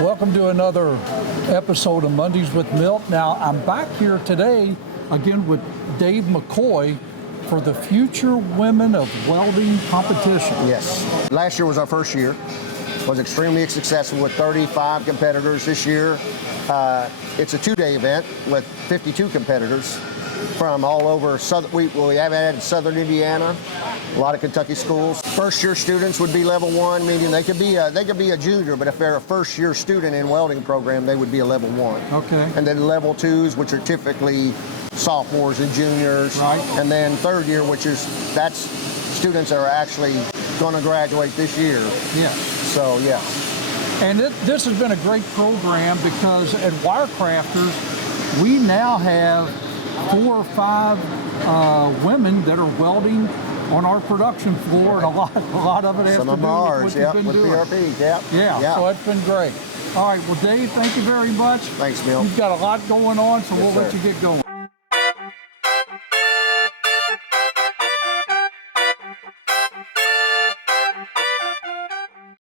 Welcome to another episode of Mondays with Milt. Now, I'm back here today again with Dave McCoy for the Future Women of Welding competition. Yes. Last year was our first year. Was extremely successful with 35 competitors. This year, it's a two-day event with 52 competitors from all over. We have added Southern Indiana, a lot of Kentucky schools. First-year students would be level one, meaning they could be a junior, but if they're a first-year student in welding program, they would be a level one. Okay. And then level twos, which are typically sophomores and juniors. Right. And then third year, that's students that are actually going to graduate this year. Yeah. So, yeah. And this has been a great program because at WireCrafters, we now have 4 or 5 women that are welding on our production floor, and a lot of it has Some to of do them are, with what you've been doing. PRP, yep. Yeah, so it's been great. All right, well, Dave, thank you very much. Thanks, Milt. You've got a lot going on, so Yes, we'll let sir. you get going.